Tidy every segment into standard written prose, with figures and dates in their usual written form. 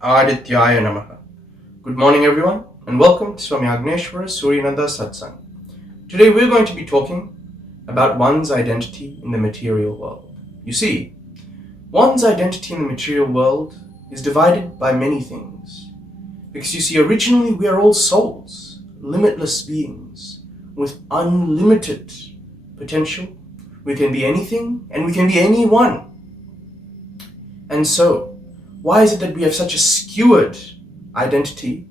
Adityaya Namaha. Good morning, everyone, and welcome to Swami Agneshwara Suryananda Satsang. Today, we're going to be talking about one's identity in the material world. You see, one's identity in the material world is divided by many things. Because you see, originally, we are all souls, limitless beings with unlimited potential. We can be anything and we can be anyone. And so, why is it that we have such a skewed identity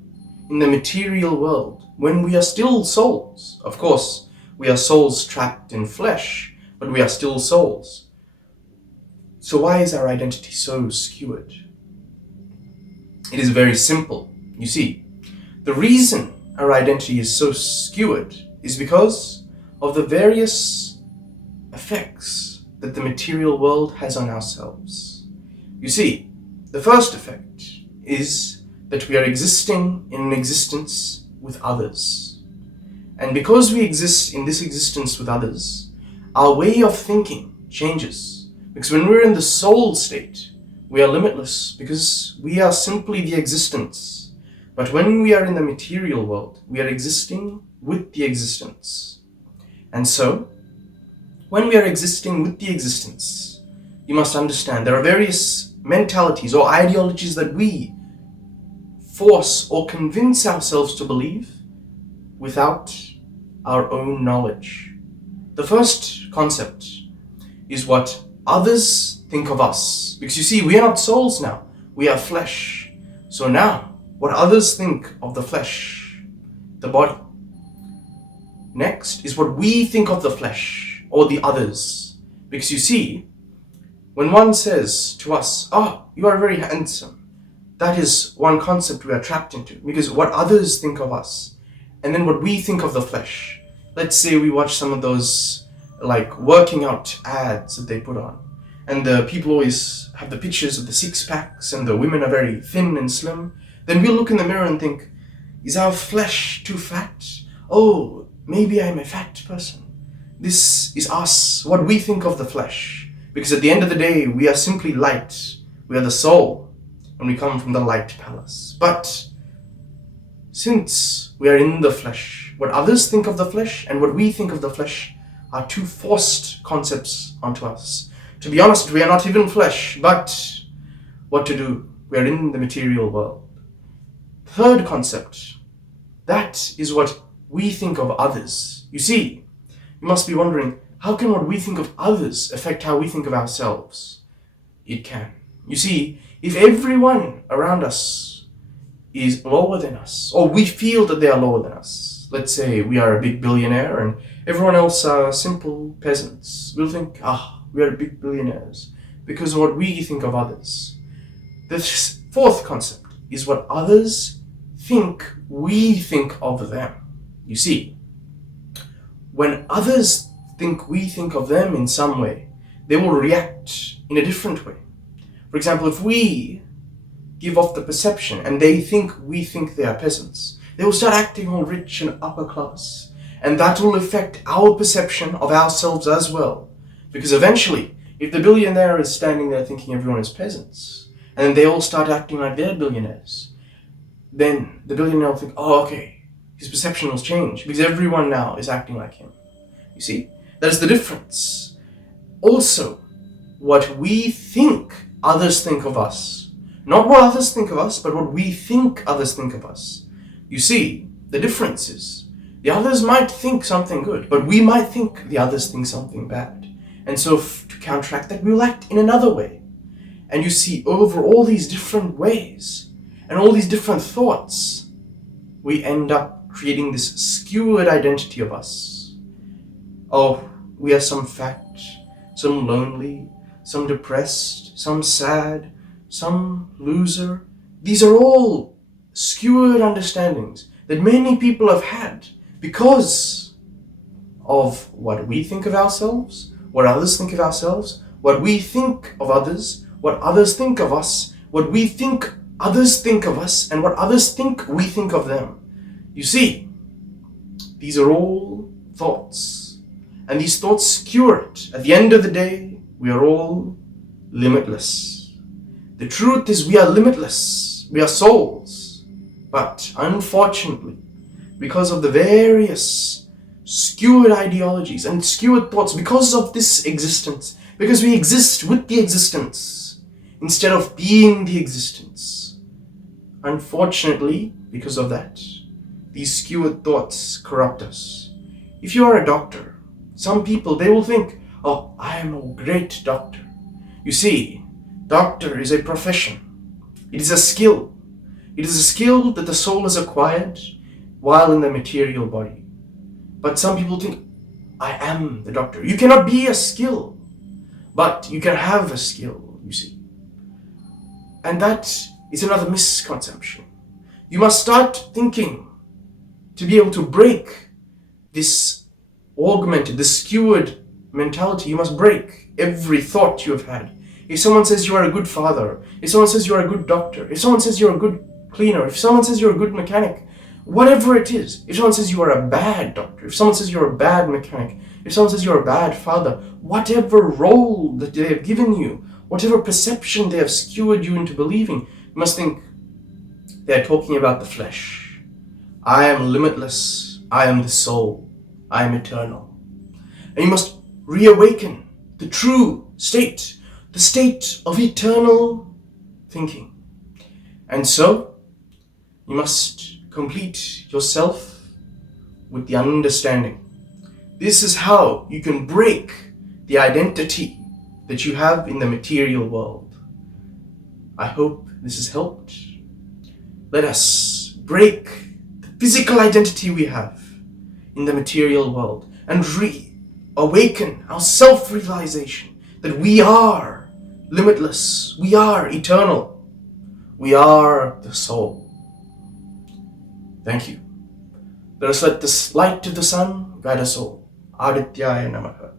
in the material world when we are still souls? Of course, we are souls trapped in flesh, but we are still souls. So why is our identity so skewed? It is very simple. You see, the reason our identity is so skewed is because of the various effects that the material world has on ourselves. You see, the first effect is that we are existing in an existence with others. And because we exist in this existence with others, our way of thinking changes. Because when we're in the soul state, we are limitless because we are simply the existence. But when we are in the material world, we are existing with the existence. And so, when we are existing with the existence, you must understand there are various mentalities or ideologies that we force or convince ourselves to believe without our own knowledge. The first concept is what others think of us. Because you see, we are not souls now, we are flesh. So now, what others think of the flesh, the body. Next is what we think of the flesh or the others. Because you see, when one says to us, you are very handsome, that is one concept we are trapped into. Because what others think of us, and then what we think of the flesh. Let's say we watch some of those working out ads that they put on. And the people always have the pictures of the six packs and the women are very thin and slim. Then we'll look in the mirror and think, is our flesh too fat? Oh, maybe I'm a fat person. This is us, what we think of the flesh. Because at the end of the day, we are simply light. We are the soul, and we come from the light palace. But since we are in the flesh, what others think of the flesh and what we think of the flesh are two forced concepts onto us. To be honest, we are not even flesh, but what to do? We are in the material world. Third concept, that is what we think of others. You see, you must be wondering, how can what we think of others affect how we think of ourselves? It can. You see, if everyone around us is lower than us, or we feel that they are lower than us, let's say we are a big billionaire and everyone else are simple peasants, we'll think, we are big billionaires because of what we think of others. The fourth concept is what others think we think of them. You see, when others think we think of them in some way, they will react in a different way. For example, if we give off the perception and they think we think they are peasants, they will start acting all rich and upper class. And that will affect our perception of ourselves as well. Because eventually, if the billionaire is standing there thinking everyone is peasants, and then they all start acting like they're billionaires, then the billionaire will think, okay, his perception will change because everyone now is acting like him. You see? That is the difference. Also, what we think others think of us. Not what others think of us, but what we think others think of us. You see, the difference is, the others might think something good, but we might think the others think something bad. And so to counteract that, we'll act in another way. And you see, over all these different ways, and all these different thoughts, we end up creating this skewed identity of us. We are some fat, some lonely, some depressed, some sad, some loser. These are all skewed understandings that many people have had because of what we think of ourselves, what others think of ourselves, what we think of others, what others think of us, what we think others think of us, and what others think we think of them. You see, these are all thoughts. And these thoughts skew it. At the end of the day, we are all limitless. The truth is we are limitless. we are souls. But unfortunately, because of the various skewed ideologies and skewed thoughts, because of this existence, because we exist with the existence instead of being the existence, unfortunately, because of that, these skewed thoughts corrupt us. If you are a doctor, some people, they will think, oh, I am a great doctor. You see, doctor is a profession. It is a skill. It is a skill that the soul has acquired while in the material body. But some people think, I am the doctor. You cannot be a skill, but you can have a skill, you see. And that is another misconception. You must start thinking to be able to break this augmented, this skewed mentality. You must break every thought you have had. If someone says you are a good father, if someone says you are a good doctor, if someone says you're a good cleaner, if someone says you're a good mechanic, whatever it is, if someone says you are a bad doctor, if someone says you're a bad mechanic, if someone says you're a bad father, whatever role that they have given you, whatever perception they have skewered you into believing, you must think they're talking about the flesh. I am limitless. I am the soul. I am eternal. And you must reawaken the true state, the state of eternal thinking. And so, you must complete yourself with the understanding. This is how you can break the identity that you have in the material world. I hope this has helped. Let us break the physical identity we have in the material world and reawaken our self-realization that we are limitless, we are eternal, we are the soul. Thank you. Let us let this light of the sun guide us all. Adityaya Namaha.